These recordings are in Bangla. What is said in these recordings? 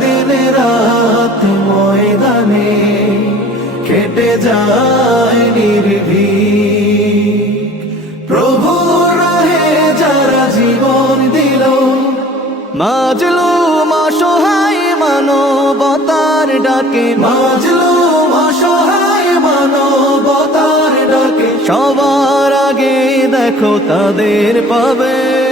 দিনে রাত ময়দানে কেটে যায় নির্ভীক। প্রভু রহে যারা জীবন দিল, মাজলু অসহায় মানবতার ডাকে। মাজলু অসহায় মানবতার ডাকে। সবার আগে দেখো তাদের পাবে।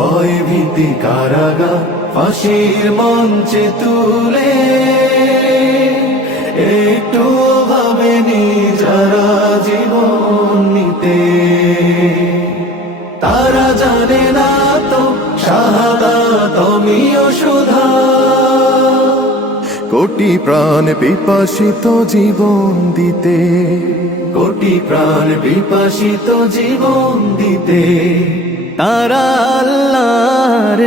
ভয় ভীতি কারাগার, ফাঁসির মঞ্চে তুলে। একটু ভাবেনি যারা জীবন নিতে। তারা জানে না তো শাহাদা তুমিও সুধা। কোটি প্রাণ বিপাসিত জীবন দিতে। কোটি প্রাণ বিপাসিত জীবন দিতে। তারা আল্লাহর